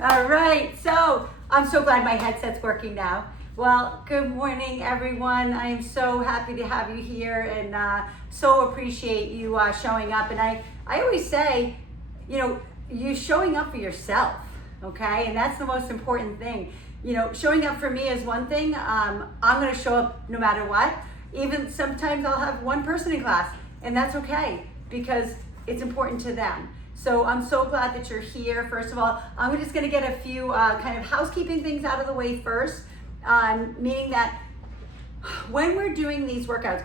All right, so I'm so glad my headset's working now. Well, good morning, everyone. I am so happy to have you here and so appreciate you showing up. And I always say, you know, you're showing up for yourself, okay? And that's the most important thing. You know, showing up for me is one thing. I'm gonna show up no matter what. Even sometimes I'll have one person in class, and that's okay because it's important to them. So I'm so glad that you're here. First of all, I'm just gonna get a few kind of housekeeping things out of the way first, meaning that when we're doing these workouts,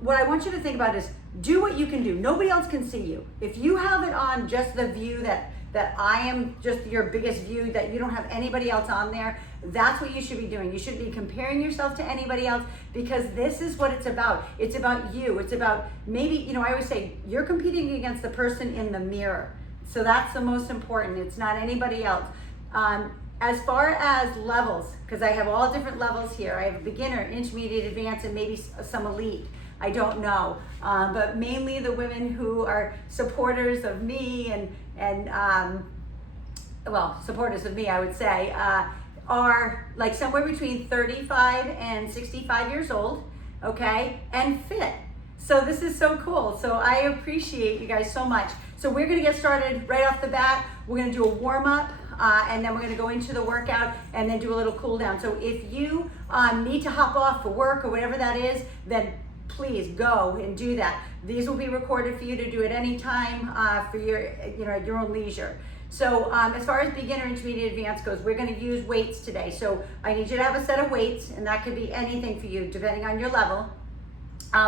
what I want you to think about is do what you can do. Nobody else can see you. If you have it on just the view that I am just your biggest view, that you don't have anybody else on there, that's what you should be doing. You shouldn't be comparing yourself to anybody else because this is what it's about. It's about you. It's about maybe, you know, I always say you're competing against the person in the mirror. So that's the most important. It's not anybody else. As far as levels, because I have all different levels here. I have beginner, intermediate, advanced, and maybe some elite. I don't know, but mainly the women who are supporters of me and well, supporters of me, I would say, are like somewhere between 35 and 65 years old, okay, and fit. So this is so cool. So I appreciate you guys so much. So we're gonna get started right off the bat. We're gonna do a warm up. And then we're gonna go into the workout and then do a little cool down. So if you need to hop off for work or whatever that is, then please go and do that. These will be recorded for you to do at any time for your, you know, your own leisure. So as far as beginner, intermediate, advanced goes, we're gonna use weights today. So I need you to have a set of weights, and that could be anything for you depending on your level.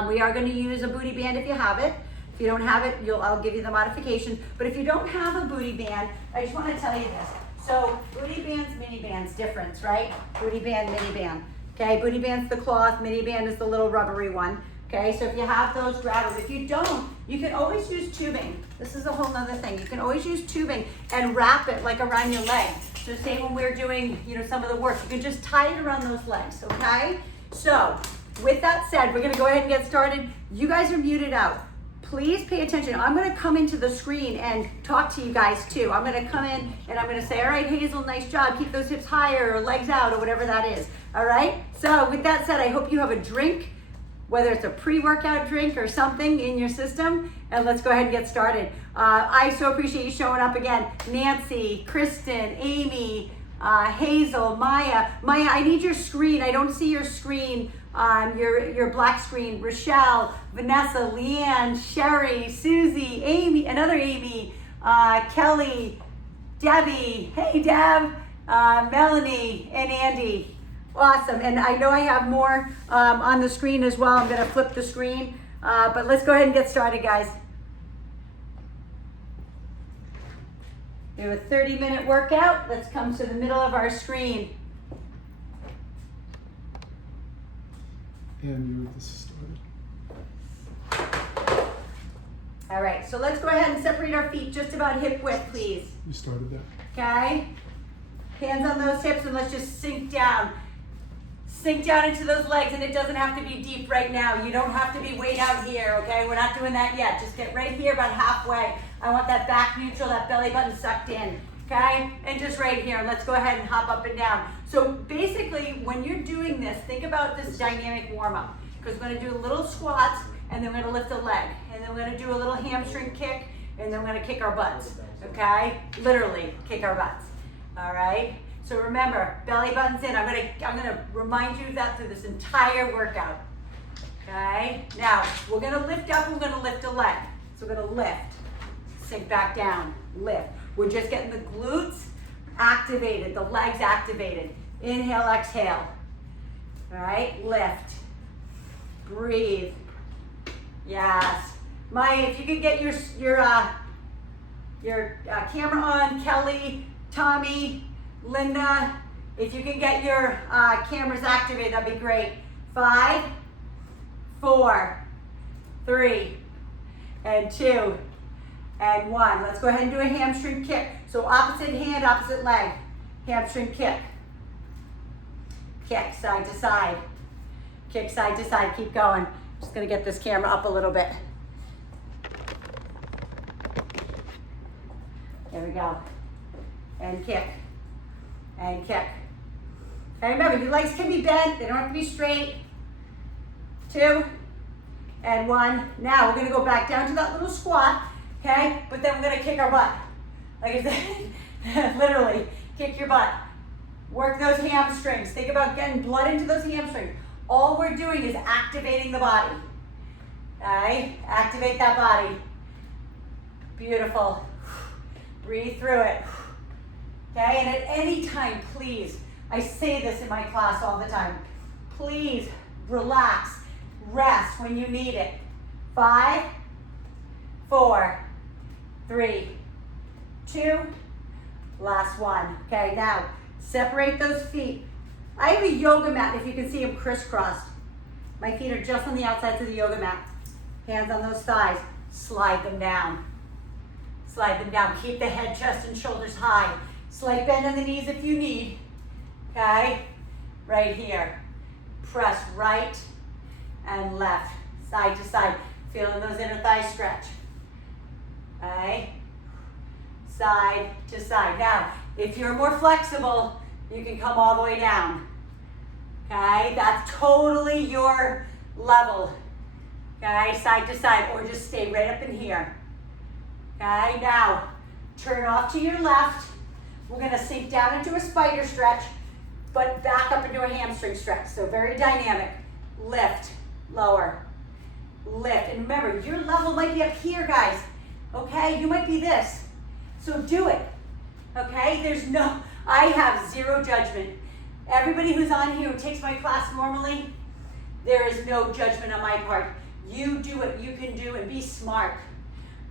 We are gonna use a booty band if you have it. If you don't have it, I'll give you the modification. But if you don't have a booty band, I just wanna tell you this. So booty bands, mini bands, difference, right? Booty band, mini band. Okay, booty band's the cloth, mini band is the little rubbery one. Okay, so if you have those, grab them. If you don't, you can always use tubing. This is a whole nother thing. You can always use tubing and wrap it like around your leg. So say when we're doing, you know, some of the work, you can just tie it around those legs, okay? So with that said, we're gonna go ahead and get started. You guys are muted out. Please pay attention. I'm gonna come into the screen and talk to you guys too. I'm gonna come in and I'm gonna say, all right, Hazel, nice job. Keep those hips higher or legs out or whatever that is, all right? So with that said, I hope you have a drink, whether it's a pre-workout drink or something in your system, and let's go ahead and get started. I so appreciate you showing up again. Nancy, Kristen, Amy, Hazel, Maya. Maya, I need your screen. I don't see your screen, your black screen. Rochelle, Vanessa, Leanne, Sherry, Susie, Amy, another Amy, Kelly, Debbie, hey Deb, Melanie, and Andy. Awesome, and I know I have more on the screen as well. I'm gonna flip the screen, but let's go ahead and get started, guys. We have a 30-minute workout. Let's come to the middle of our screen. And you with this started. All right, so let's go ahead and separate our feet just about hip width, please. You started that. Okay? Hands on those hips and let's just sink down. Sink down into those legs, and it doesn't have to be deep right now. You don't have to be way out here, okay? We're not doing that yet. Just get right here about halfway. I want that back neutral, that belly button sucked in, okay? And just right here, let's go ahead and hop up and down. So basically, when you're doing this, think about this dynamic warm-up, because we're gonna do a little squats, and then we're gonna lift a leg, and then we're gonna do a little hamstring kick, and then we're gonna kick our butts, okay? Literally, kick our butts, all right? So remember, belly button's in. I'm gonna remind you of that through this entire workout. Okay? Now, we're gonna lift up, we're gonna lift a leg. So we're gonna lift, sink back down, lift. We're just getting the glutes activated, the legs activated. Inhale, exhale. All right, lift, breathe. Yes. Maya, if you could get your camera on, Kelly, Tommy, Linda, if you can get your cameras activated, that'd be great. 5, 4, 3, and 2, and 1. Let's go ahead and do a hamstring kick. So opposite hand, opposite leg. Hamstring kick. Kick side to side. Kick side to side. Keep going. Just gonna get this camera up a little bit. There we go. and kick, and kick. Okay, remember, your legs can be bent, they don't have to be straight. 2, and 1. Now we're gonna go back down to that little squat, okay? But then we're gonna kick our butt. Like I said, literally, kick your butt. Work those hamstrings. Think about getting blood into those hamstrings. All we're doing is activating the body. Okay, activate that body. Beautiful. Breathe through it. Okay, and at any time, please, I say this in my class all the time, please relax, rest when you need it. 5, 4, 3, 2, last one. Okay, now separate those feet. I have a yoga mat, if you can see them crisscrossed. My feet are just on the outsides of the yoga mat. Hands on those thighs, slide them down. Slide them down, keep the head, chest, and shoulders high. Slight bend in the knees if you need, okay? Right here. Press right and left, side to side. Feeling those inner thighs stretch, okay? Side to side. Now, if you're more flexible, you can come all the way down, okay? That's totally your level, okay? Side to side, or just stay right up in here, okay? Now, turn off to your left. We're gonna sink down into a spider stretch, but back up into a hamstring stretch. So very dynamic. Lift, lower, lift. And remember, your level might be up here, guys, okay? You might be this. So do it, okay? I have zero judgment. Everybody who's on here who takes my class normally, there is no judgment on my part. You do what you can do and be smart,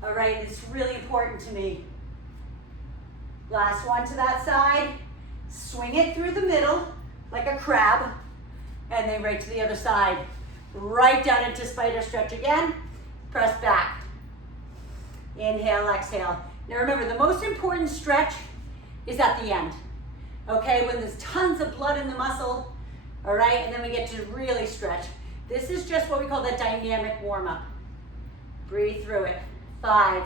all right? It's really important to me. Last one to that side. Swing it through the middle like a crab, and then right to the other side. Right down into spider stretch again. Press back. Inhale, exhale. Now remember, the most important stretch is at the end, okay? When there's tons of blood in the muscle, all right? And then we get to really stretch. This is just what we call the dynamic warm-up. Breathe through it. 5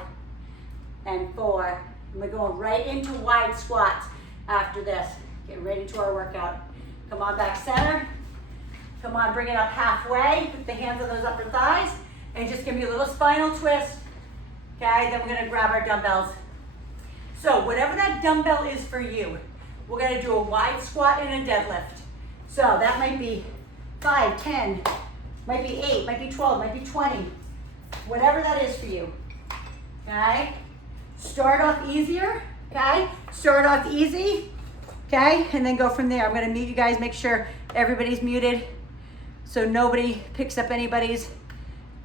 and 4. And we're going right into wide squats after this. Get ready to our workout. Come on, back center. Come on, bring it up halfway. Put the hands on those upper thighs. And just give me a little spinal twist. Okay, then we're gonna grab our dumbbells. So whatever that dumbbell is for you, we're gonna do a wide squat and a deadlift. So that might be 5, 10, might be 8, might be 12, might be 20. Whatever that is for you, okay? Start off easier, okay? Start off easy, okay? And then go from there. I'm gonna mute you guys, make sure everybody's muted so nobody picks up anybody's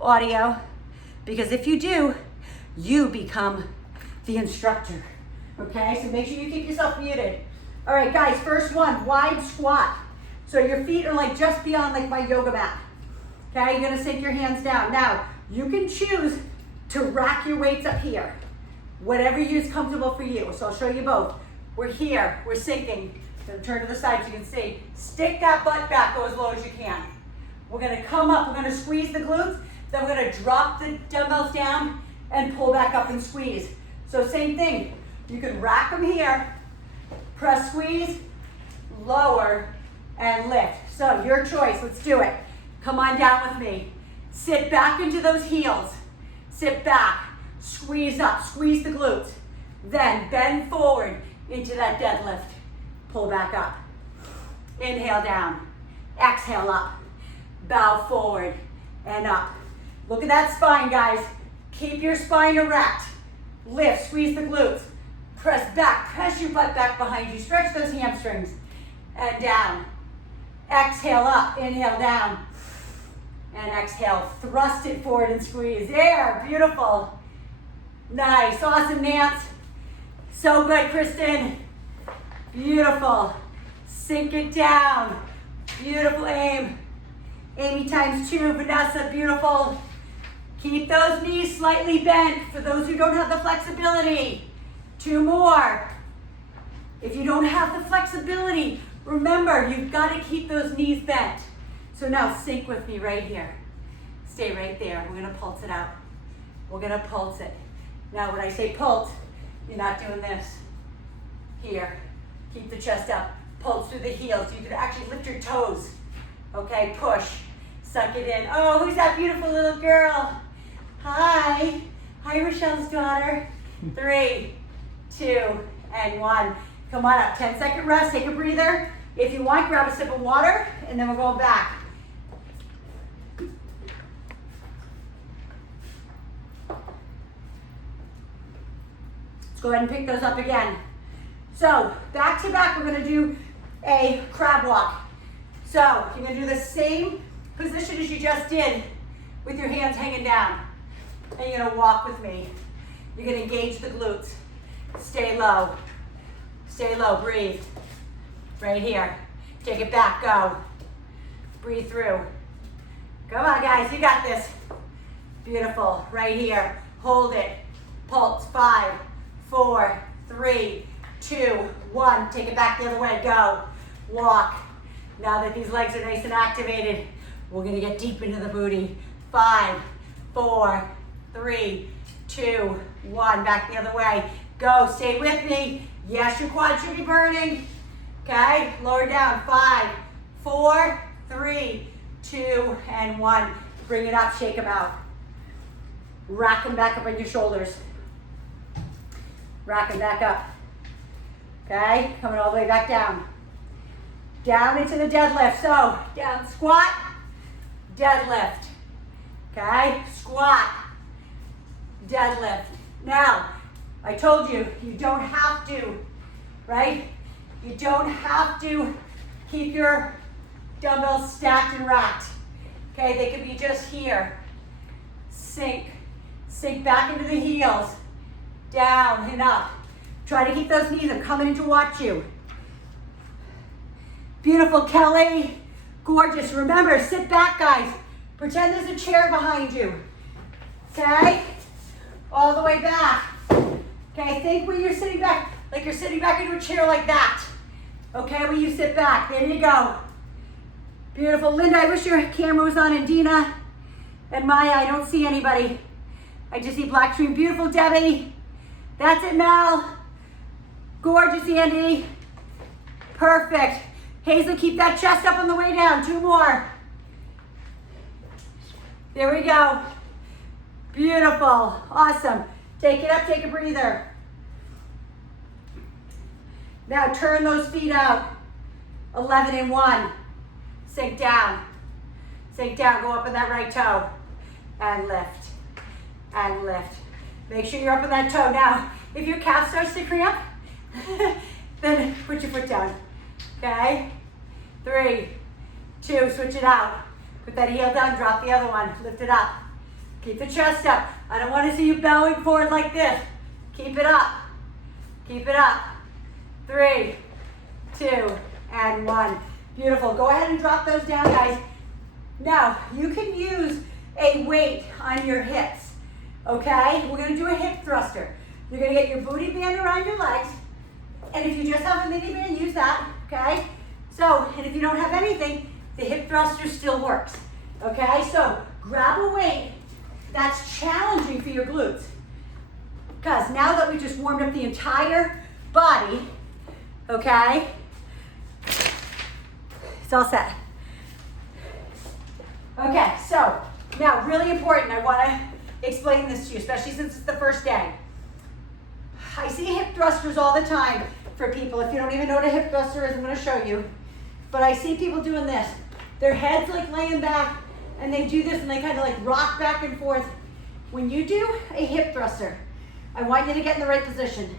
audio. Because if you do, you become the instructor, okay? So make sure you keep yourself muted. All right, guys, first one, wide squat. So your feet are like just beyond like my yoga mat, okay? You're gonna sink your hands down. Now, you can choose to rack your weights up here. Whatever is comfortable for you. So I'll show you both. We're here, we're sinking. Gonna turn to the side so you can see. Stick that butt back, go as low as you can. We're gonna come up, we're gonna squeeze the glutes, then we're gonna drop the dumbbells down and pull back up and squeeze. So same thing, you can rack them here, press squeeze, lower, and lift. So your choice, let's do it. Come on down with me. Sit back into those heels. Sit back, squeeze up, squeeze the glutes. Then bend forward into that deadlift. Pull back up. Inhale down, exhale up. Bow forward and up. Look at that spine, guys. Keep your spine erect. Lift, squeeze the glutes. Press back, press your butt back behind you. Stretch those hamstrings. And down. Exhale up, inhale down. And exhale, thrust it forward and squeeze. There, beautiful. Nice, awesome, Nance. So good, Kristen. Beautiful. Sink it down. Beautiful aim. Amy times 2, Vanessa, beautiful. Keep those knees slightly bent for those who don't have the flexibility. 2 more. If you don't have the flexibility, remember, you've got to keep those knees bent. So now sink with me right here. Stay right there. We're gonna pulse it out. We're gonna pulse it. Now when I say pulse, you're not doing this. Here, keep the chest up, pulse through the heels. You can actually lift your toes. Okay, push, suck it in. Oh, who's that beautiful little girl? Hi, hi Rochelle's daughter. 3, 2, and 1. Come on up, 10-second rest, take a breather. If you want, grab a sip of water, and then we're going back. Let's go ahead and pick those up again. So, back to back, we're gonna do a crab walk. So, you're gonna do the same position as you just did with your hands hanging down. And you're gonna walk with me. You're gonna engage the glutes. Stay low, breathe. Right here, take it back, go. Breathe through. Come on guys, you got this. Beautiful, right here, hold it. Pulse, 5, 4, 3, 2, 1. Take it back the other way, go. Walk. Now that these legs are nice and activated, we're gonna get deep into the booty. 5, 4, 3, 2, 1. Back the other way. Go, stay with me. Yes, your quad should be burning. Okay, lower down. 5, 4, 3, 2, and 1. Bring it up, shake them out. Rack them back up on your shoulders. Rack them back up. Okay, coming all the way back down. Down into the deadlift. So, down, squat, deadlift. Okay, squat, deadlift. Now, I told you, you don't have to, right? You don't have to keep your dumbbells stacked and racked. Okay, they could be just here. Sink back into the heels. Down and up. Try to keep those knees. I'm coming in to watch you. Beautiful, Kelly. Gorgeous. Remember, sit back, guys. Pretend there's a chair behind you. Okay? All the way back. Okay, think when you're sitting back, like you're sitting back into a chair like that. Okay, when you sit back. There you go. Beautiful. Linda, I wish your camera was on, and Dina and Maya. I don't see anybody. I just see black screen. Beautiful, Debbie. That's it, Mel. Gorgeous, Andy. Perfect. Hazel, keep that chest up on the way down. 2 more. There we go. Beautiful. Awesome. Take it up, take a breather. Now turn those feet out. 11 and 1. Sink down. Sink down, go up on that right toe. And lift. And lift. Make sure you're up on that toe. Now, if your calf starts to cramp, then put your foot down. Okay? 3, 2, switch it out. Put that heel down, drop the other one. Lift it up. Keep the chest up. I don't want to see you bowing forward like this. Keep it up. Keep it up. 3, 2, and 1. Beautiful. Go ahead and drop those down, guys. Now, you can use a weight on your hips. Okay? We're going to do a hip thruster. You're going to get your booty band around your legs. And if you just have a mini band, use that. Okay? So, and if you don't have anything, the hip thruster still works. Okay? So, grab a weight that's challenging for your glutes. Because now that we just warmed up the entire body, okay, it's all set. Okay, so now really important, I want to explain this to you, especially since it's the first day. I see hip thrusters all the time for people. If you don't even know what a hip thruster is, I'm going to show you. But I see people doing this. Their head's like laying back, and they do this and they kind of like rock back and forth. When you do a hip thruster, I want you to get in the right position.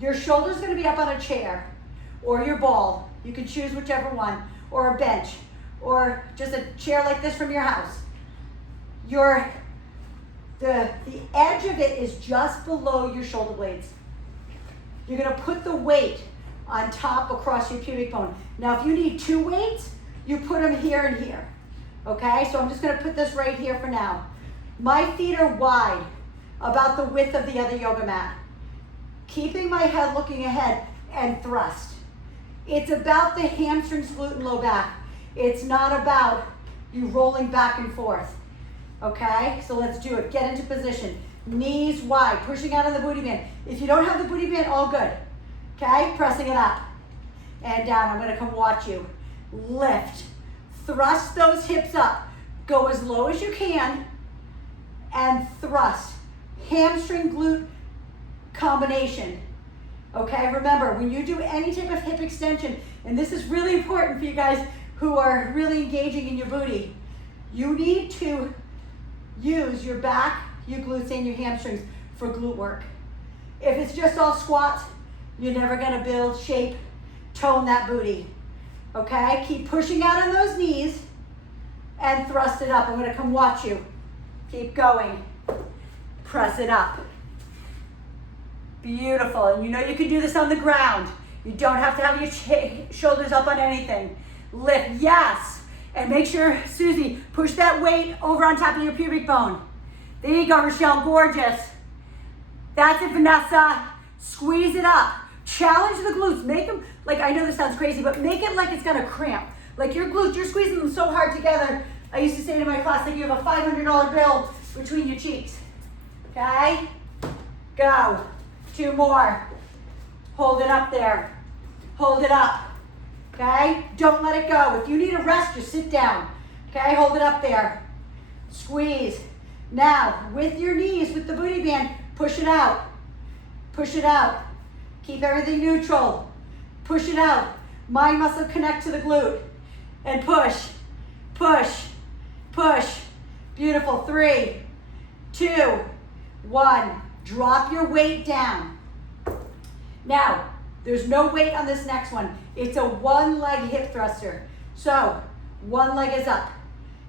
Your shoulder's going to be up on a chair or your ball. You can choose whichever one, or a bench, or just a chair like this from your house. The edge of it is just below your shoulder blades. You're going to put the weight on top across your pubic bone. Now, if you need 2 weights, you put them here and here. Okay, so I'm just going to put this right here for now. My feet are wide, about the width of the other yoga mat. Keeping my head looking ahead and thrust. It's about the hamstrings, glute, and low back. It's not about you rolling back and forth. Okay, so let's do it. Get into position. Knees wide, pushing out on the booty band. If you don't have the booty band, all good. Okay, pressing it up and down. I'm gonna come watch you. Lift, thrust those hips up. Go as low as you can and thrust. Hamstring glute combination. Okay, remember, when you do any type of hip extension, and this is really important for you guys who are really engaging in your booty, you need to use your back, your glutes, and your hamstrings for glute work. If it's just all squats, you're never gonna build, shape, tone that booty. Okay, keep pushing out on those knees and thrust it up. I'm gonna come watch you. Keep going. Press it up. Beautiful. And you know you can do this on the ground. You don't have to have your shoulders up on anything. Lift, yes. And make sure, Susie, push that weight over on top of your pubic bone. There you go, Rochelle, gorgeous. That's it, Vanessa. Squeeze it up. Challenge the glutes. Make them, like, I know this sounds crazy, but make it like it's gonna cramp. Like your glutes, you're squeezing them so hard together. I used to say to my class, like you have a $500 bill between your cheeks. Okay? Go. 2 more. Hold it up there. Hold it up. Okay? Don't let it go. If you need a rest, just sit down. Okay? Hold it up there. Squeeze. Now, with your knees, with the booty band, push it out. Push it out. Keep everything neutral. Push it out. Mind muscle connect to the glute. And push. Push. Push. Beautiful. 3, 2, 1. Drop your weight down. Now, there's no weight on this next one. It's a 1-leg hip thruster. So, 1 leg is up.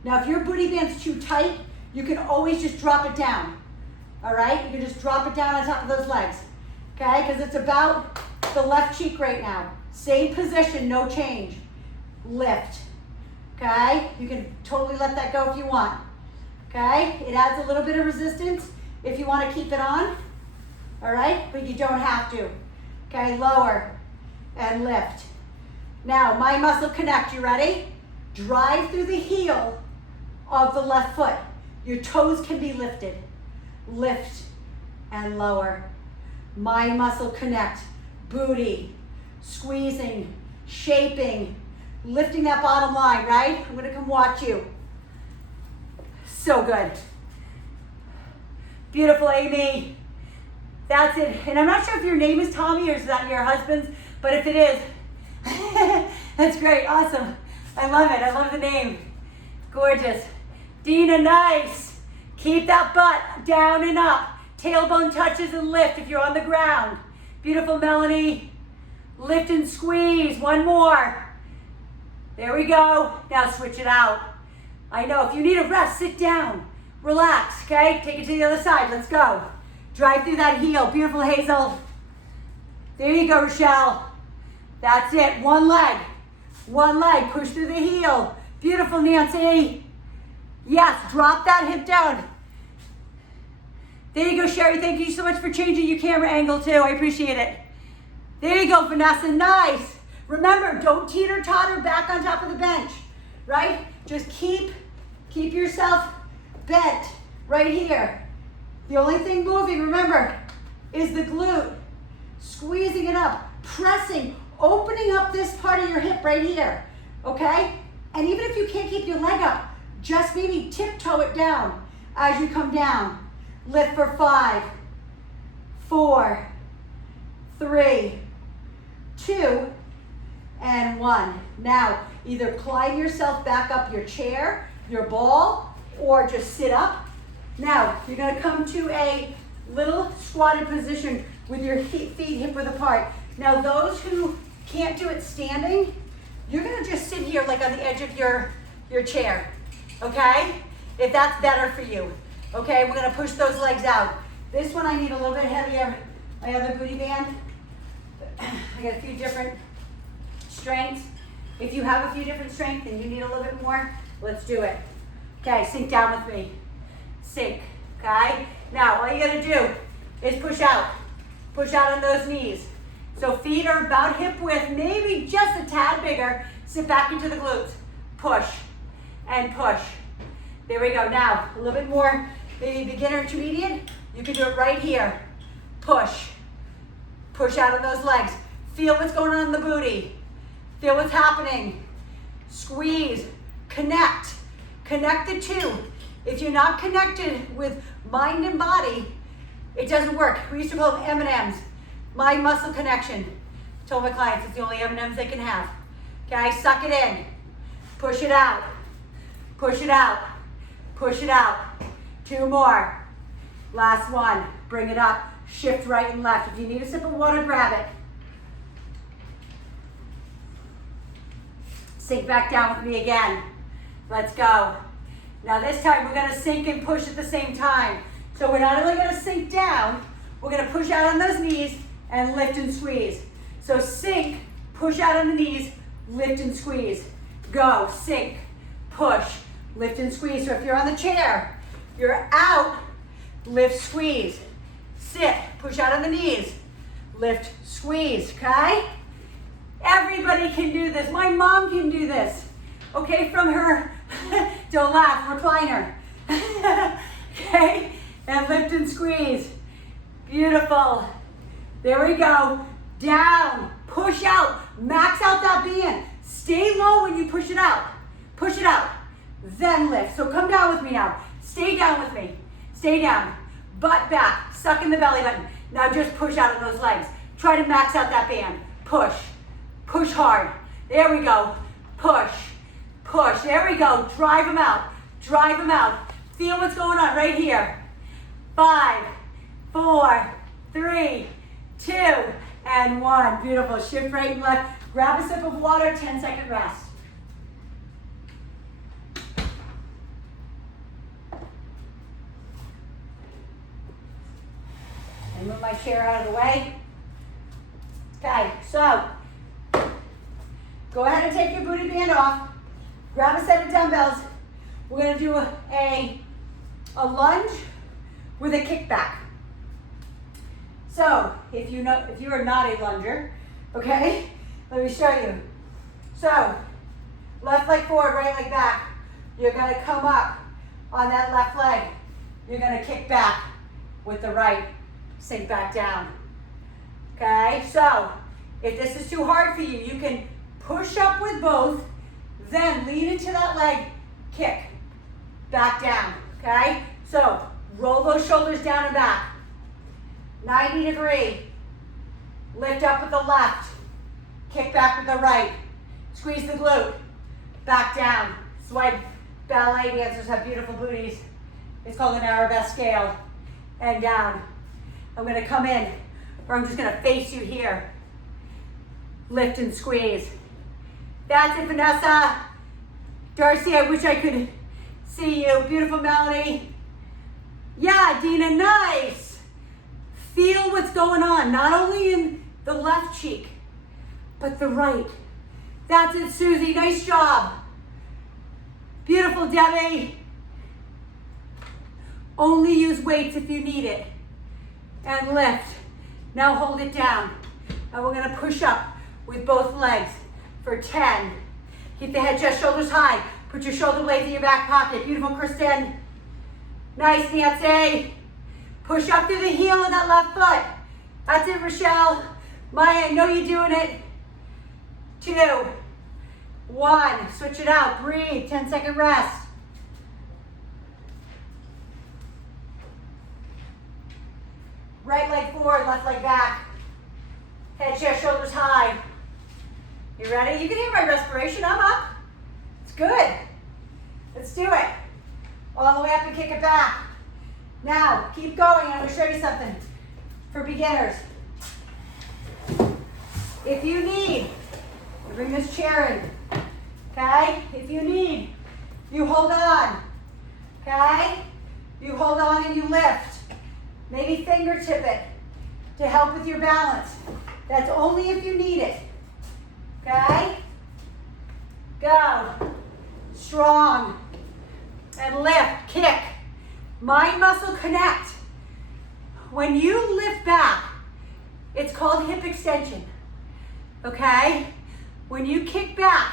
Now, if your booty band's too tight, you can always just drop it down. All right? You can just drop it down on top of those legs. Okay? Because it's about the left cheek right now. Same position, no change. Lift. Okay? You can totally let that go if you want. Okay? It adds a little bit of resistance if you want to keep it on. All right? But you don't have to. Okay? Lower and lift. Now, mind muscle connect. You ready? Drive through the heel of the left foot. Your toes can be lifted. Lift and lower. Mind muscle connect. Booty. Squeezing. Shaping. Lifting that bottom line, right? I'm going to come watch you. So good. Beautiful, Amy. That's it. And I'm not sure if your name is Tommy or is that your husband's, but if it is, that's great. Awesome. I love it. I love the name. Gorgeous. Dina, nice. Keep that butt down and up. Tailbone touches and lift if you're on the ground. Beautiful, Melanie. Lift and squeeze. 1 more. There we go. Now switch it out. I know, if you need a rest, sit down. Relax, okay? Take it to the other side. Let's go. Drive through that heel. Beautiful, Hazel. There you go, Rochelle. That's it. 1 leg. 1 leg. Push through the heel. Beautiful, Nancy. Yes, drop that hip down. There you go, Sherry. Thank you so much for changing your camera angle, too. I appreciate it. There you go, Vanessa. Nice. Remember, don't teeter-totter back on top of the bench, right? Just keep yourself bent right here. The only thing moving, remember, is the glute. Squeezing it up, pressing, opening up this part of your hip right here, okay? And even if you can't keep your leg up, just maybe tiptoe it down as you come down. Lift for 5, 4, 3, 2, and 1. Now, either climb yourself back up your chair, your ball, or just sit up. Now, you're gonna come to a little squatted position with your feet hip width apart. Now, those who can't do it standing, you're gonna just sit here like on the edge of your chair, okay? If that's better for you, okay? We're gonna push those legs out. This one I need a little bit heavier. I have the booty band. I got a few different strengths. If you have a few different strengths and you need a little bit more, let's do it. Okay, sink down with me. Sink, okay? Now, all you gotta do is push out. Push out on those knees. So feet are about hip width, maybe just a tad bigger. Sit back into the glutes. Push and push. There we go. Now, a little bit more, maybe beginner intermediate. You can do it right here. Push. Push out on those legs. Feel what's going on in the booty. Feel what's happening. Squeeze, connect. Connect the two. If you're not connected with mind and body, it doesn't work. We used to call them M&Ms, mind muscle connection. I told my clients it's the only M&Ms they can have. Okay, suck it in. Push it out. Push it out. Push it out. 2 more. Last one. Bring it up. Shift right and left. If you need a sip of water, grab it. Sink back down with me again. Let's go. Now this time we're gonna sink and push at the same time. So we're not only gonna sink down, we're gonna push out on those knees and lift and squeeze. So sink, push out on the knees, lift and squeeze. Go, sink, push, lift and squeeze. So if you're on the chair, you're out, lift, squeeze. Sit, push out on the knees, lift, squeeze, okay? Everybody can do this. My mom can do this. Okay, from her, don't laugh, recliner. Okay, and lift and squeeze. Beautiful. There we go. Down, push out, max out that band. Stay low when you push it out. Push it out, then lift. So come down with me now. Stay down with me. Stay down. Butt back, suck in the belly button. Now just push out of those legs. Try to max out that band. Push, push hard. There we go. Push, push. There we go. Drive them out. Drive them out. Feel what's going on right here. 5, 4, 3, 2, and 1. Beautiful. Shift right and left. Grab a sip of water, 10-second rest. And move my chair out of the way. Okay, so go ahead and take your booty band off. Grab a set of dumbbells. We're going to do a lunge with a kickback. So if you are not a lunger, okay, let me show you. So left leg forward, right leg back. You're going to come up on that left leg. You're going to kick back with the right. Sink back down. Okay, so if this is too hard for you, you can push up with both, then lean into that leg, kick, back down, okay? So roll those shoulders down and back. 90 degree. Lift up with the left, kick back with the right. Squeeze the glute, back down. That's why ballet dancers have beautiful booties. It's called an arabesque scale. And down. I'm going to come in, or I'm just going to face you here. Lift and squeeze. That's it, Vanessa. Darcy, I wish I could see you. Beautiful Melody. Yeah, Dina, nice. Feel what's going on, not only in the left cheek, but the right. That's it, Susie. Nice job. Beautiful, Debbie. Only use weights if you need it. And lift. Now hold it down. And we're going to push up with both legs for 10. Keep the head, chest, shoulders high. Put your shoulder blades in your back pocket. Beautiful, Kristen. Nice, Nancy. Push up through the heel of that left foot. That's it, Rochelle. Maya, I know you're doing it. 2, 1. Switch it out. Breathe. 10-second rest. Right leg forward, left leg back. Head, chest, shoulders high. You ready? You can hear my respiration. I'm up. It's good. Let's do it. All the way up and kick it back. Now, keep going. I'm going to show you something for beginners. If you need, bring this chair in. Okay? If you need, you hold on. Okay? You hold on and you lift. Maybe fingertip it to help with your balance. That's only if you need it. Okay? Go. Strong. And lift. Kick. Mind muscle connect. When you lift back, it's called hip extension. Okay? When you kick back,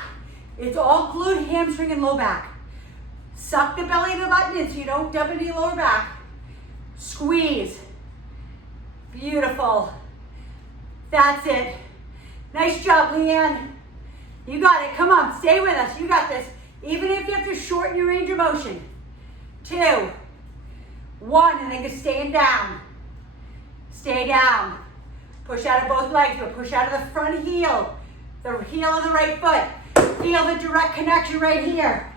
it's all glute, hamstring, and low back. Suck the belly of the button in so you don't dump into your lower back. Squeeze. Beautiful. That's it. Nice job, Leanne. You got it. Come on, stay with us. You got this. Even if you have to shorten your range of motion. 2, 1, and then just staying down. Stay down. Push out of both legs, but push out of the front heel. The heel of the right foot. Feel the direct connection right here.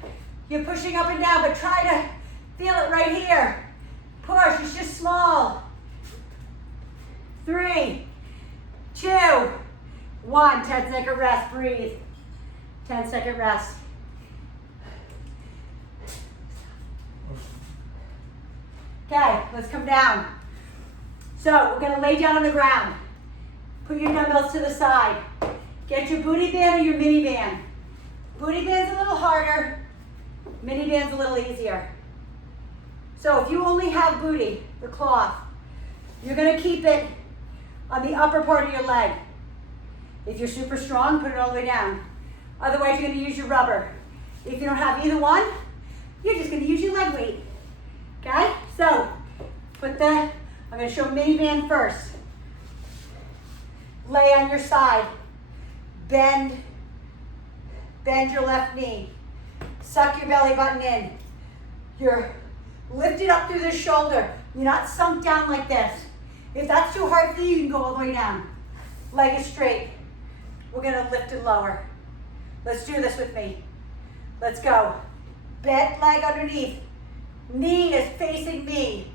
You're pushing up and down, but try to feel it right here. Push, it's just small. 3, 2, 1. 10-second rest, breathe. 10-second rest. Okay, let's come down. So we're gonna lay down on the ground. Put your dumbbells to the side. Get your booty band or your mini band. Booty band's a little harder, mini band's a little easier. So if you only have booty, the cloth, you're gonna keep it on the upper part of your leg. If you're super strong, put it all the way down. Otherwise, you're gonna use your rubber. If you don't have either one, you're just gonna use your leg weight. Okay? So, I'm gonna show mini band first. Lay on your side. Bend your left knee. Suck your belly button in. You're lifted up through the shoulder. You're not sunk down like this. If that's too hard for you, you can go all the way down. Leg is straight. We're gonna lift and lower. Let's do this with me. Let's go. Bent leg underneath. Knee is facing me.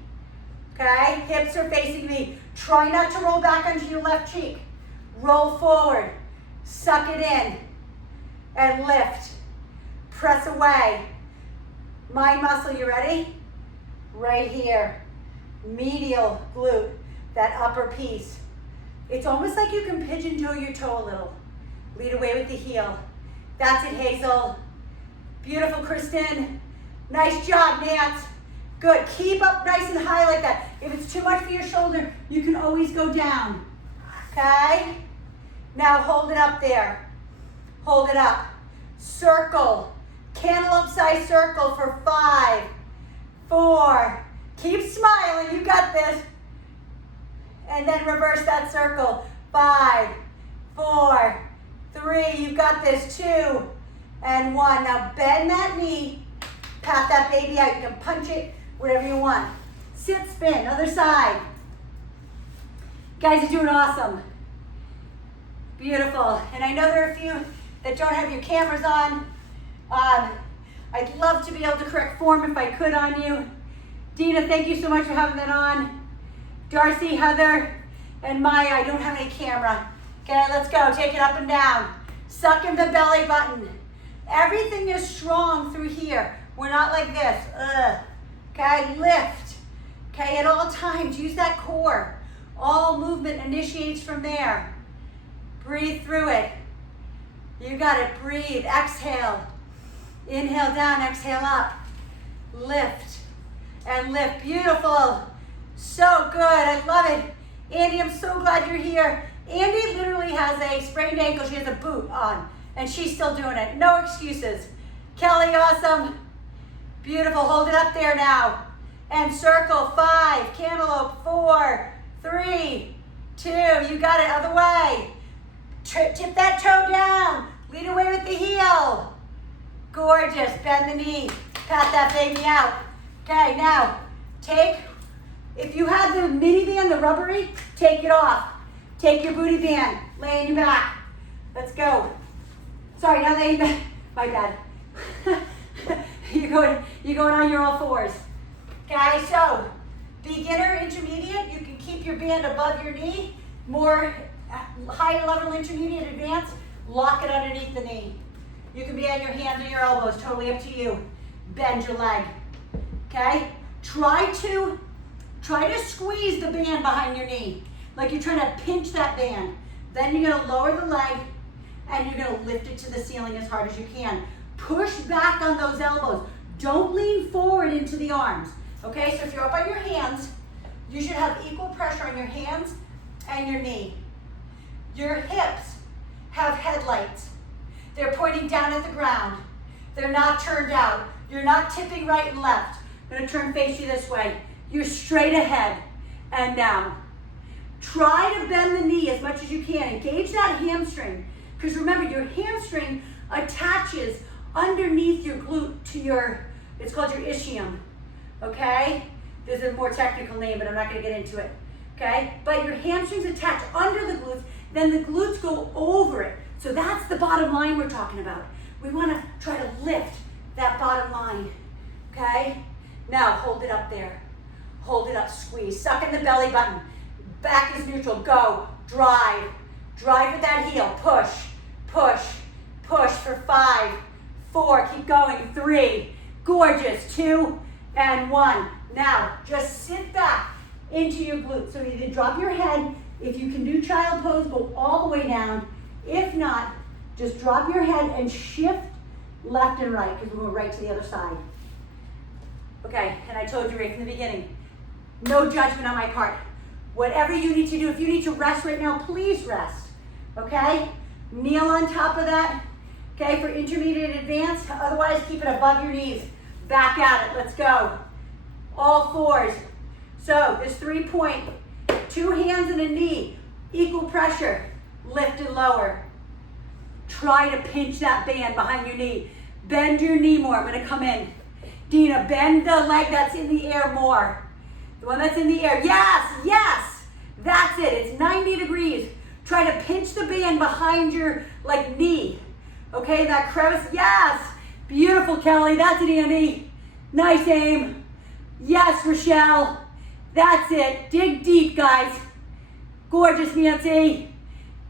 Okay? Hips are facing me. Try not to roll back onto your left cheek. Roll forward. Suck it in. And lift. Press away. Mind muscle, you ready? Right here. Medial glute. That upper piece. It's almost like you can pigeon toe your toe a little. Lead away with the heel. That's it, Hazel. Beautiful, Kristen. Nice job, Nance. Good. Keep up nice and high like that. If it's too much for your shoulder, you can always go down. Okay? Now hold it up there. Hold it up. Circle. Cantaloupe size circle for 5, 4. Keep smiling. You got this. And then reverse that circle. 5, 4, 3. You got this. 2 and 1. Now bend that knee. Pat that baby out. You can punch it, whatever you want. Sit, spin, other side. You guys are doing awesome. Beautiful. And I know there are a few that don't have your cameras on. I'd love to be able to correct form if I could on you. Dina, thank you so much for having that on. Darcy, Heather, and Maya, I don't have any camera. Okay, let's go. Take it up and down. Suck in the belly button. Everything is strong through here. We're not like this. Okay, lift. Okay, at all times, use that core. All movement initiates from there. Breathe through it. You got it. Breathe. Exhale. Inhale down, exhale up. Lift and lift. Beautiful. So good. I love it. Andy, I'm so glad you're here. Andy literally has a sprained ankle. She has a boot on, and she's still doing it. No excuses. Kelly, awesome. Beautiful. Hold it up there now. And circle. 5, cantaloupe. 4, 3, 2. You got it. Other way. Tip that toe down. Lead away with the heel. Gorgeous. Bend the knee. Pat that baby out. Okay, now if you had the mini band, the rubbery, take it off. Take your booty band. Lay on your back. Let's go. Sorry, not laying back. My bad. You're going on your all fours. Okay, so beginner, intermediate, you can keep your band above your knee. More higher level, intermediate, advanced, lock it underneath the knee. You can be on your hands or your elbows, totally up to you. Bend your leg. Okay? Try to squeeze the band behind your knee, like you're trying to pinch that band. Then you're gonna lower the leg and you're gonna lift it to the ceiling as hard as you can. Push back on those elbows. Don't lean forward into the arms. Okay, so if you're up on your hands, you should have equal pressure on your hands and your knee. Your hips have headlights. They're pointing down at the ground. They're not turned out. You're not tipping right and left. I'm gonna turn face you this way. You're straight ahead and down. Try to bend the knee as much as you can. Engage that hamstring, because remember, your hamstring attaches underneath your glute to your, it's called your ischium, okay? There's a more technical name, but I'm not gonna get into it, okay? But your hamstrings attach under the glutes, then the glutes go over it. So that's the bottom line we're talking about. We wanna try to lift that bottom line, okay? Now, hold it up there. Hold it up, squeeze. Suck in the belly button. Back is neutral, go. Drive. Drive with that heel. Push, push, push for 5, 4, keep going, 3, gorgeous, 2, and 1. Now, just sit back into your glutes. So either drop your head, if you can do child pose, go all the way down. If not, just drop your head and shift left and right, because we're going right to the other side. Okay, and I told you right from the beginning, no judgment on my part. Whatever you need to do, if you need to rest right now, please rest, okay? Kneel on top of that, okay, for intermediate advanced. Otherwise, keep it above your knees. Back at it, let's go. All fours. So this 3-point, 2 hands and a knee, equal pressure, lift and lower. Try to pinch that band behind your knee. Bend your knee more. I'm gonna come in. Dina, bend the leg that's in the air more. The one that's in the air. Yes, yes. That's it. It's 90 degrees. Try to pinch the band behind your knee. Okay, that crevice. Yes. Beautiful, Kelly. That's it, Andy. Nice aim. Yes, Rochelle. That's it. Dig deep, guys. Gorgeous, Nancy.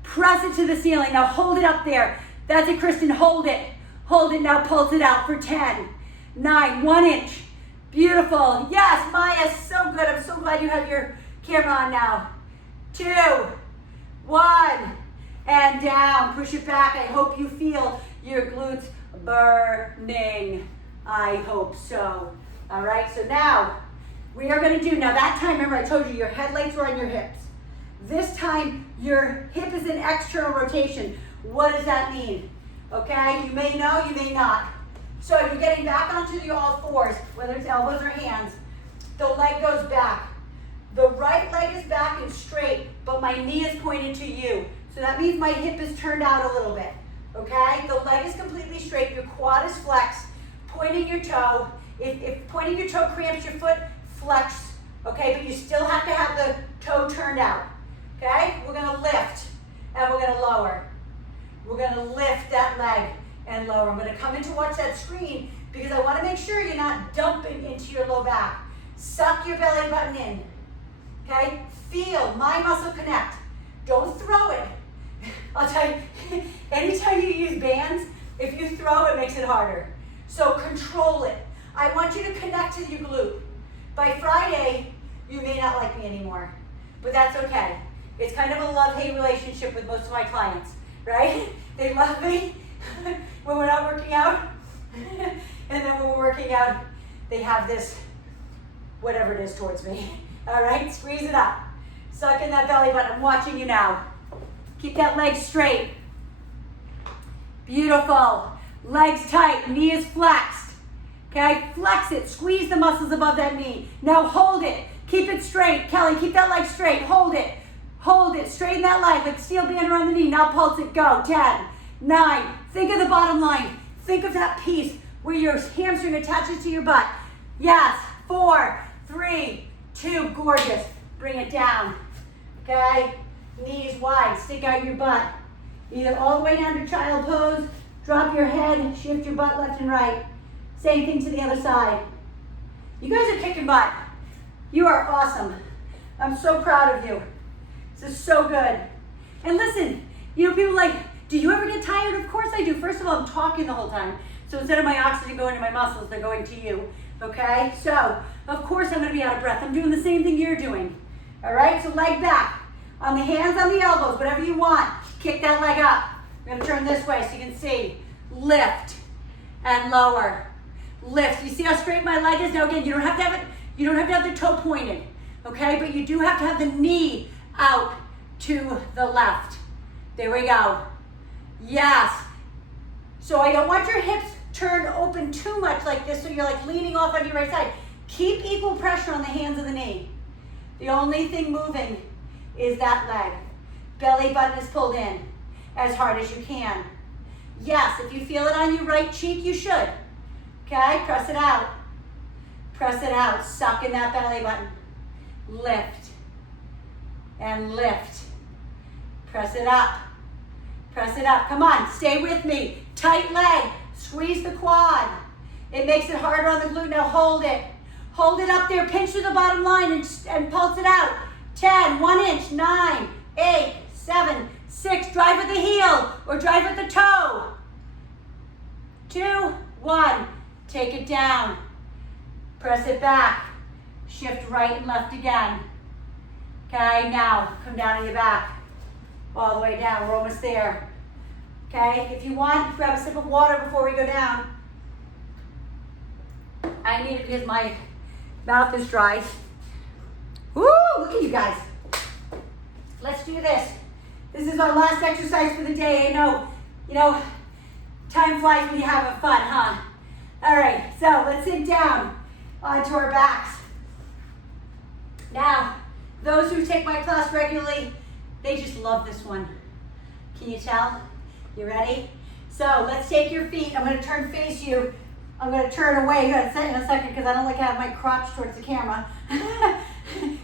Press it to the ceiling. Now hold it up there. That's it, Kristen. Hold it. Hold it. Now pulse it out for 10, 9, 1 inch. Beautiful. Yes, Maya, so good. I'm so glad you have your camera on now. 2, 1, and down. Push it back. I hope you feel your glutes burning. I hope so. All right, so now we are going to do, now that time, remember I told you your head lights were on your hips. This time your hip is in external rotation. What does that mean? Okay, you may know, you may not. So you're getting back onto the all fours, whether it's elbows or hands. The leg goes back. The right leg is back and straight, but my knee is pointed to you. So that means my hip is turned out a little bit. Okay, the leg is completely straight, your quad is flexed, pointing your toe. If pointing your toe cramps your foot, flex, okay? But you still have to have the toe turned out, okay? We're gonna lift and we're gonna lower. We're gonna lift that leg and lower. I'm gonna come in to watch that screen because I wanna make sure you're not dumping into your low back. Suck your belly button in, okay? Feel my muscle connect. Don't throw it. I'll tell you, anytime you use bands, if you throw it, makes it harder. So control it. I want you to connect to your glute. By Friday, you may not like me anymore, but that's okay. It's kind of a love-hate relationship with most of my clients, right? They love me when we're not working out, and then when we're working out, they have this, whatever it is towards me. All right, squeeze it up. Suck in that belly button. I'm watching you now. Keep that leg straight. Beautiful. Legs tight, knee is flexed. Okay, flex it, squeeze the muscles above that knee. Now hold it, keep it straight. Kelly, keep that leg straight, hold it, straighten that leg, like steel band around the knee. Now pulse it, go, 10, 9, think of the bottom line. Think of that piece where your hamstring attaches to your butt. Yes, 4, 3, 2, gorgeous. Bring it down, okay? Knees wide, stick out your butt. Either all the way down to child pose, drop your head, shift your butt left and right. Same thing to the other side. You guys are kicking butt. You are awesome. I'm so proud of you. This is so good. And listen, you know, people are like, do you ever get tired? Of course I do. First of all, I'm talking the whole time. So instead of my oxygen going to my muscles, they're going to you. Okay? So, of course I'm gonna be out of breath. I'm doing the same thing you're doing. All right? So leg back. On the hands, on the elbows, whatever you want. Kick that leg up. I'm gonna turn this way so you can see. Lift and lower. Lift. You see how straight my leg is? Now again, you don't have to have it, you don't have to have the toe pointed, okay? But you do have to have the knee out to the left. There we go. Yes. So I don't want your hips turned open too much like this so you're like leaning off on your right side. Keep equal pressure on the hands of the knee. The only thing moving is that leg. Belly button is pulled in as hard as you can. Yes, if you feel it on your right cheek, you should. Okay, press it out. Press it out, suck in that belly button. Lift and lift. Press it up. Press it up. Come on, stay with me. Tight leg. Squeeze the quad. It makes it harder on the glute. Now hold it. Hold it up there. Pinch to the bottom line and pulse it out. 10, 1 inch, 9, 8, 7, 6. Drive with the heel or drive with the toe. 2, 1. Take it down. Press it back. Shift right and left again. Okay, now come down on your back. All the way down. We're almost there. Okay, if you want, grab a sip of water before we go down. I need it because my mouth is dry. Woo, look at you guys. Let's do this. This is our last exercise for the day. I know, time flies when you're having fun, huh? All right, so let's sit down onto our backs. Now, those who take my class regularly, they just love this one. Can you tell? You ready? So let's take your feet. I'm going to turn face you. I'm going to turn away in a second because I don't like to have my crotch towards the camera.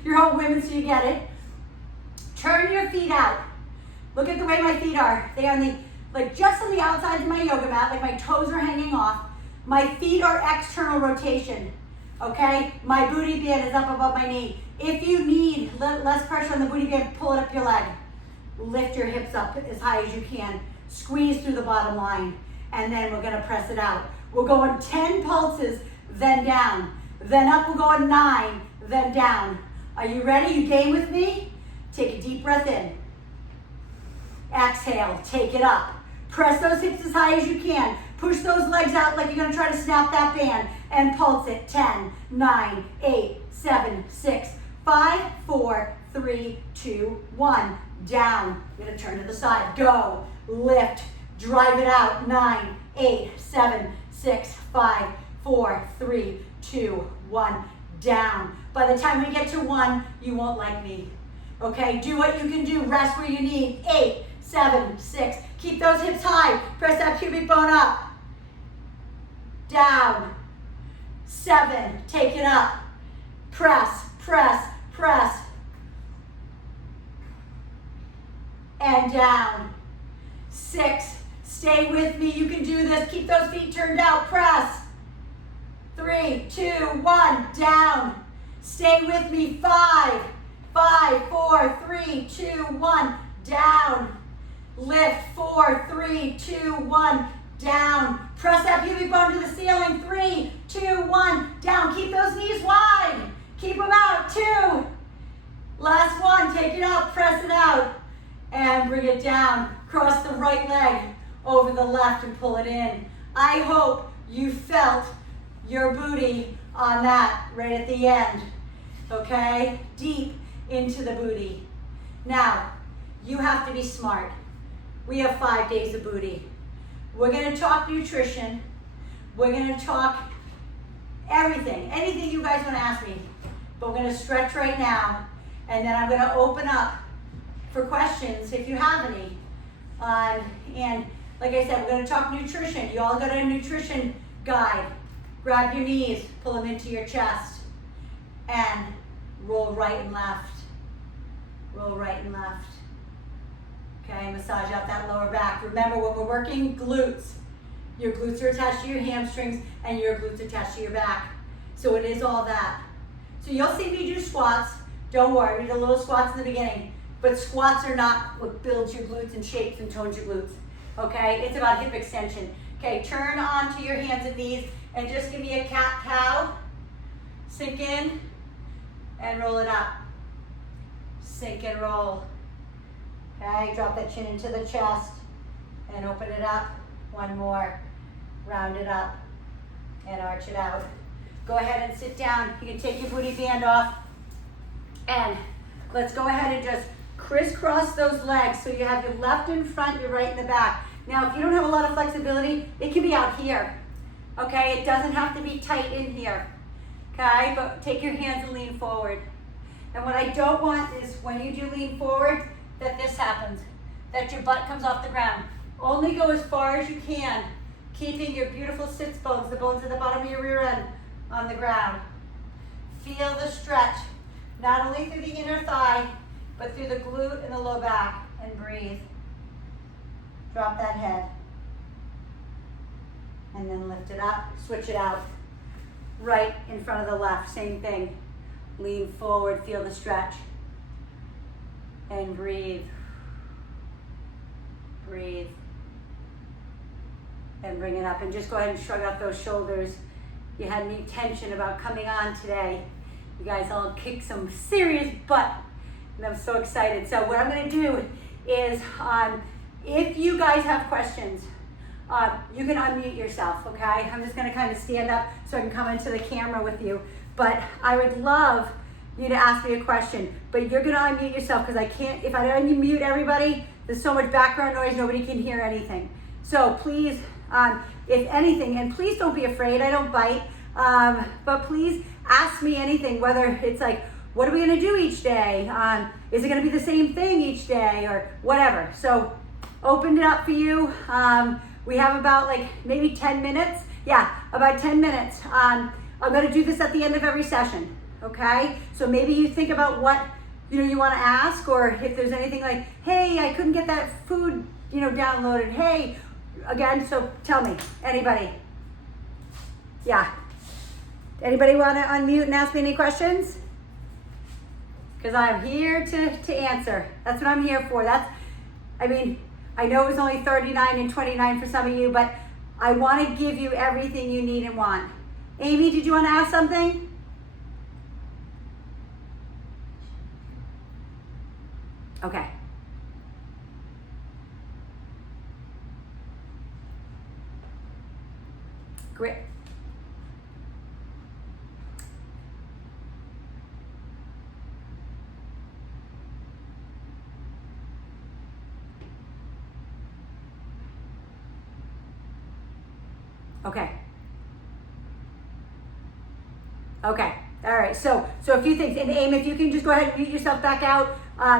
You're all women, so you get it. Turn your feet out. Look at the way my feet are. They are just on the outside of my yoga mat, like my toes are hanging off. My feet are external rotation, okay? My booty band is up above my knee. If you need less pressure on the booty band, pull it up your leg. Lift your hips up as high as you can. Squeeze through the bottom line, and then we're gonna press it out. We'll go on 10 pulses, then down. Then up, we'll go on 9, then down. Are you ready? You game with me? Take a deep breath in. Exhale, take it up. Press those hips as high as you can. Push those legs out like you're gonna try to snap that band, and pulse it. 10, 9, 8, 7, 6, 5, 4, 3, 2, 1. Down. You're gonna turn to the side. Go. Lift. Drive it out. 9, 8, 7, 6, 5, 4, 3, 2, 1. Down. By the time we get to 1, you won't like me. Okay, do what you can do. Rest where you need. 8, 7, 6. Keep those hips high. Press that pubic bone up. Down. 7. Take it up. Press, press, press. And down. 6. Stay with me. You can do this. Keep those feet turned out. Press. 3, 2, 1. Down. Stay with me. 5, 4, 3, 2, 1. Down. Lift. 4, 3, 2, 1. Down. Press that pubic bone to the ceiling. 3, 2, 1. Down. Keep those knees wide. Keep them out. 2. Last one. Take it up. Press it out. And bring it down. Cross the right leg over the left and pull it in. I hope you felt your booty on that right at the end. Okay? Deep into the booty. Now, you have to be smart. We have 5 days of booty. We're going to talk nutrition. We're going to talk everything. Anything you guys want to ask me. But we're going to stretch right now. And then I'm going to open up for questions if you have any. And like I said, we're going to talk nutrition. You all got a nutrition guide. Grab your knees, pull them into your chest, and roll right and left. Roll right and left. Okay, massage out that lower back. Remember, when we're working glutes, your glutes are attached to your hamstrings and your glutes attached to your back. So it is all that. So you'll see me do squats. Don't worry, we did a little squats in the beginning. But squats are not what builds your glutes and shapes and tones your glutes. Okay, it's about hip extension. Okay, turn onto your hands and knees and just give me a cat-cow. Sink in and roll it up. Sink and roll. Okay, drop that chin into the chest and open it up. One more. Round it up and arch it out. Go ahead and sit down. You can take your booty band off. And let's go ahead and just crisscross those legs. So you have your left in front, your right in the back. Now, if you don't have a lot of flexibility, it can be out here. Okay, it doesn't have to be tight in here. Okay, but take your hands and lean forward. And what I don't want is when you do lean forward, that this happens, that your butt comes off the ground. Only go as far as you can, keeping your beautiful sits bones, the bones at the bottom of your rear end, on the ground. Feel the stretch, not only through the inner thigh, but through the glute and the low back, and breathe. Drop that head. And then lift it up, switch it out. Right in front of the left, same thing. Lean forward, feel the stretch. And breathe. Breathe. And bring it up. And just go ahead and shrug out those shoulders. You had any tension about coming on today. You guys all kicked some serious butt. And I'm so excited. So what I'm going to do is, if you guys have questions, you can unmute yourself, okay? I'm just going to kind of stand up so I can come into the camera with you. But I would love you to ask me a question. But you're going to unmute yourself because I can't, if I unmute everybody, there's so much background noise, nobody can hear anything. So please, if anything, and please don't be afraid, I don't bite, but please ask me anything, whether it's like, what are we going to do each day? Is it going to be the same thing each day or whatever? So opened it up for you. We have about like maybe 10 minutes. Yeah, about 10 minutes. I'm going to do this at the end of every session, okay? So maybe you think about what you want to ask, or if there's anything like, hey, I couldn't get that food downloaded. Hey, again, so tell me, anybody? Yeah. Anybody want to unmute and ask me any questions? Because I'm here to answer. That's what I'm here for. I know it was only 39 and 29 for some of you, but I want to give you everything you need and want. Amy, did you want to ask something? Okay. Great. Okay. Okay. All right. So a few things. And Aim, if you can just go ahead and mute yourself back out,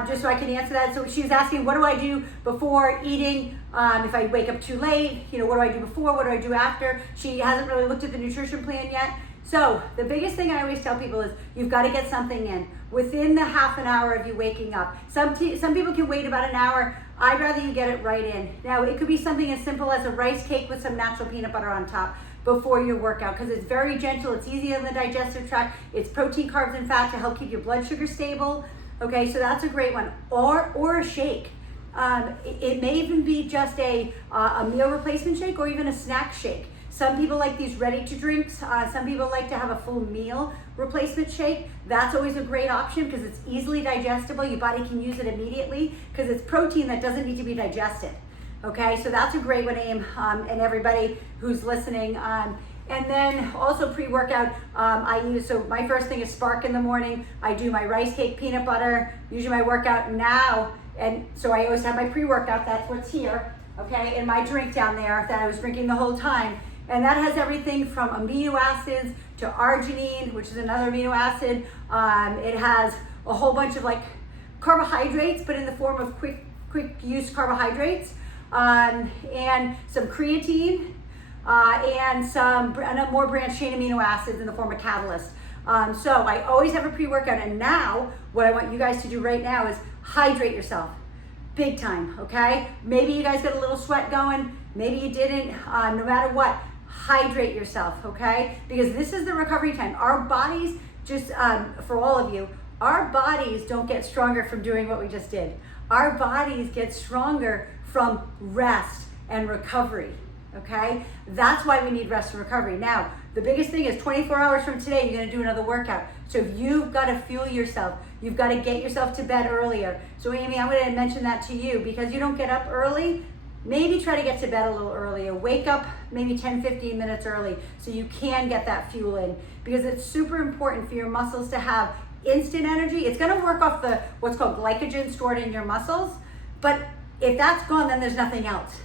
just so I can answer that. So she was asking, what do I do before eating? If I wake up too late, what do I do before? What do I do after? She hasn't really looked at the nutrition plan yet. So the biggest thing I always tell people is you've got to get something in within the half an hour of you waking up. Some people can wait about an hour. I'd rather you get it right in. Now, it could be something as simple as a rice cake with some natural peanut butter on top before your workout, because it's very gentle, it's easy on the digestive tract, it's protein, carbs, and fat to help keep your blood sugar stable. Okay, so that's a great one. Or a shake. It may even be just a meal replacement shake or even a snack shake. Some people like these ready to drinks. Some people like to have a full meal replacement shake. That's always a great option because it's easily digestible. Your body can use it immediately because it's protein that doesn't need to be digested. Okay, so that's a great one, Aim, and everybody who's listening. And then also pre-workout, so my first thing is Spark in the morning. I do my rice cake, peanut butter, usually my workout now. And so I always have my pre-workout, that's what's here, okay? And my drink down there that I was drinking the whole time. And that has everything from amino acids to arginine, which is another amino acid. It has a whole bunch of like carbohydrates, but in the form of quick use carbohydrates, and some creatine, and some more branched chain amino acids in the form of catalyst. So I always have a pre-workout, and now what I want you guys to do right now is hydrate yourself, big time, okay? Maybe you guys got a little sweat going, maybe you didn't, no matter what, hydrate yourself, okay? Because this is the recovery time. Our bodies, just for all of you, our bodies don't get stronger from doing what we just did. Our bodies get stronger from rest and recovery, okay? That's why we need rest and recovery. Now, the biggest thing is 24 hours from today, you're gonna do another workout. So if you've gotta fuel yourself, you've gotta get yourself to bed earlier. So Amy, I'm gonna mention that to you because you don't get up early. Maybe try to get to bed a little earlier. Wake up maybe 10, 15 minutes early so you can get that fuel in, because it's super important for your muscles to have instant energy. It's gonna work off the what's called glycogen stored in your muscles, but if that's gone, then there's nothing else.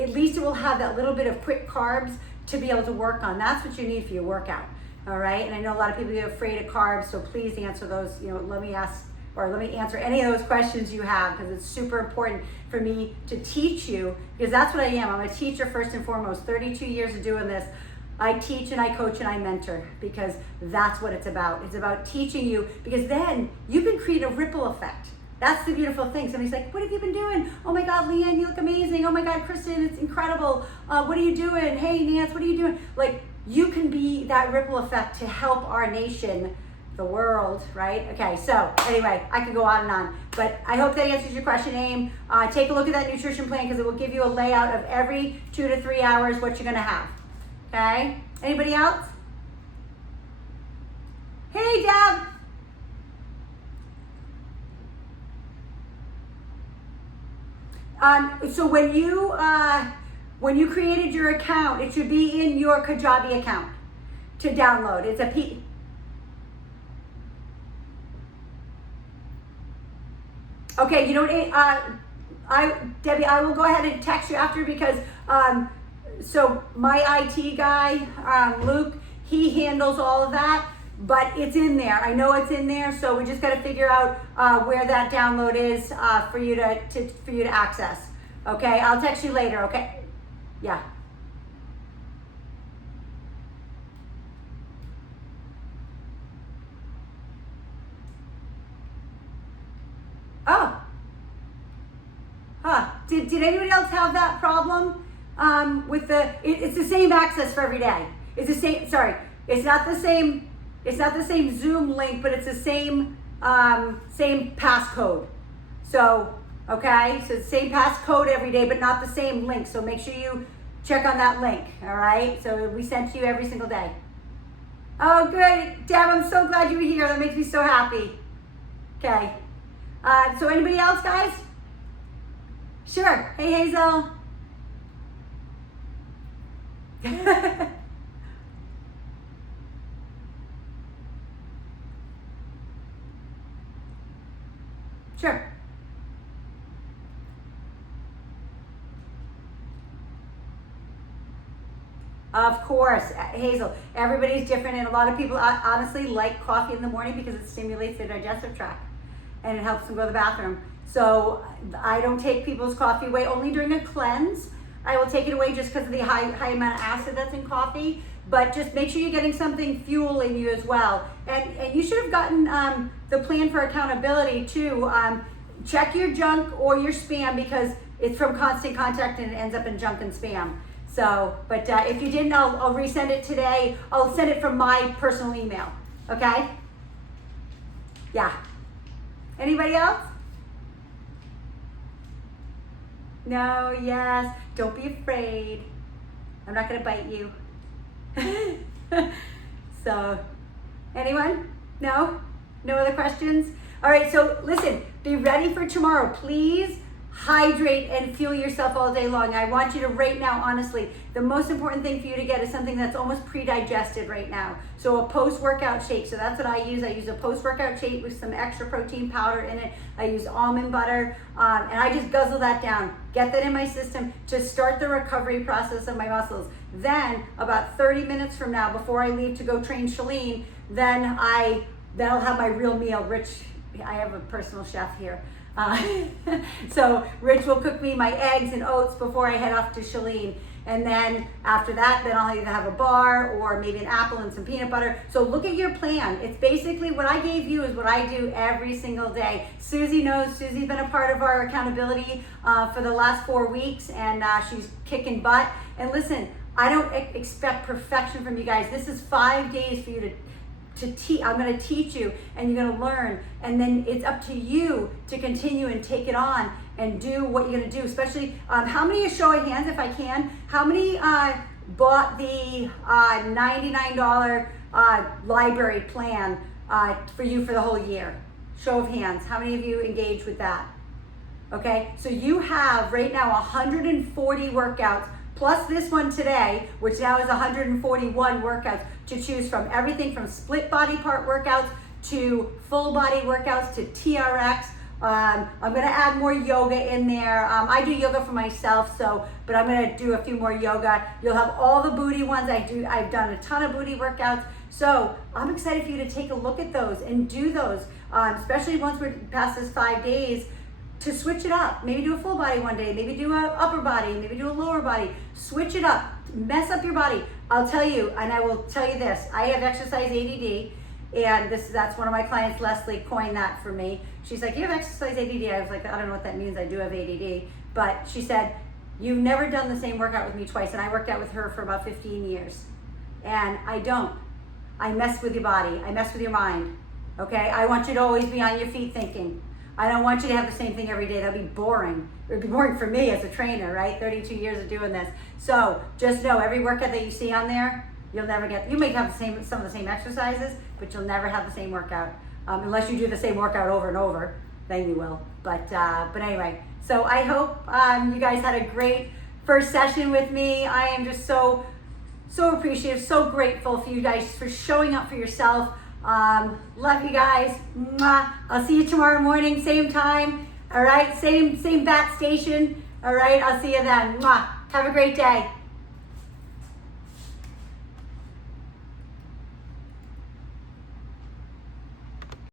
At least it will have that little bit of quick carbs to be able to work on. That's what you need for your workout. All right, and I know a lot of people are afraid of carbs, so please answer those. Let me answer any of those questions you have, because it's super important for me to teach you, because that's what I am. I'm a teacher first and foremost. 32 years of doing this. I teach and I coach and I mentor, because that's what it's about. It's about teaching you, because then you can create a ripple effect. That's the beautiful thing. Somebody's like, what have you been doing? Oh my God, Leanne, you look amazing. Oh my God, Kristen, it's incredible. What are you doing? Hey, Nance, what are you doing? Like, you can be that ripple effect to help our nation, the world, right? Okay, so anyway, I could go on and on, but I hope that answers your question, Aim. Take a look at that nutrition plan, because it will give you a layout of every 2 to 3 hours what you're gonna have. Okay, anybody else? Hey, Deb. So when you created your account, it should be in your Kajabi account to download. It's a Okay, you know what, Debbie, I will go ahead and text you after, because so my IT guy, Luke, he handles all of that, but it's in there. I know it's in there, so we just got to figure out where that download is for you to access. Okay, I'll text you later. Okay, yeah. Oh, huh? Did anybody else have that problem with it's the same access for every day. It's the same. Sorry, it's not the same. It's not the same Zoom link, but it's the same same passcode. So, okay, so the same passcode every day, but not the same link. So make sure you check on that link, all right? So we sent to you every single day. Oh, good. Deb, I'm so glad you were here. That makes me so happy. Okay. So anybody else, guys? Sure. Hey, Hazel. Sure. Of course, Hazel. Everybody's different, and a lot of people honestly like coffee in the morning because it stimulates their digestive tract and it helps them go to the bathroom. So I don't take people's coffee away only during a cleanse. I will take it away just because of the high amount of acid that's in coffee. But just make sure you're getting something fueling you as well. And you should have gotten the plan for accountability too. Check your junk or your spam, because it's from Constant Contact and it ends up in junk and spam. So, but if you didn't, I'll resend it today. I'll send it from my personal email. Okay? Yeah. Anybody else? No, yes. Don't be afraid. I'm not going to bite you. So, anyone? No? No other questions? All right, so listen, be ready for tomorrow. Please hydrate and fuel yourself all day long. I want you to, right now, honestly, the most important thing for you to get is something that's almost pre-digested right now. So a post-workout shake. So that's what I use. I use a post-workout shake with some extra protein powder in it. I use almond butter, and I just guzzle that down. Get that in my system to start the recovery process of my muscles. Then, about 30 minutes from now, before I leave to go train Shalene, then I'll have my real meal. Rich, I have a personal chef here. So Rich will cook me my eggs and oats before I head off to Shalene. And then after that, then I'll either have a bar or maybe an apple and some peanut butter. So look at your plan. It's basically what I gave you is what I do every single day. Susie knows. Susie's been a part of our accountability for the last 4 weeks, and she's kicking butt. And listen, I don't expect perfection from you guys. This is 5 days for you to teach. I'm going to teach you, and you're going to learn, and then it's up to you to continue and take it on and do what you're going to do. Especially, how many, a show of hands if I can, how many bought the $99 library plan for you for the whole year? Show of hands. How many of you engaged with that? Okay, so you have right now 140 workouts plus this one today, which now is 141 workouts to choose from. Everything from split body part workouts to full body workouts to TRX, I'm gonna add more yoga in there. I do yoga for myself, but I'm gonna do a few more yoga. You'll have all the booty ones. I've done a ton of booty workouts. So I'm excited for you to take a look at those and do those, especially once we're past this 5 days, to switch it up. Maybe do a full body one day, maybe do a upper body, maybe do a lower body. Switch it up, mess up your body. I'll tell you, and I will tell you this, I have exercise ADD, and that's one of my clients, Leslie, coined that for me. She's like, you have exercise ADD. I was like, I don't know what that means, I do have ADD. But she said, you've never done the same workout with me twice, and I worked out with her for about 15 years. And I don't. I mess with your body, I mess with your mind, okay? I want you to always be on your feet thinking. I don't want you to have the same thing every day. That'd be boring. It would be boring for me as a trainer, right? 32 years of doing this. So just know every workout that you see on there, you may have some of the same exercises, but you'll never have the same workout. Unless you do the same workout over and over, then you will. But anyway, so I hope you guys had a great first session with me. I am just so appreciative, so grateful for you guys for showing up for yourself. Love you guys. Mwah. I'll see you tomorrow morning, same time. All right, same bat station. All right, I'll see you then. Mwah. Have a great day.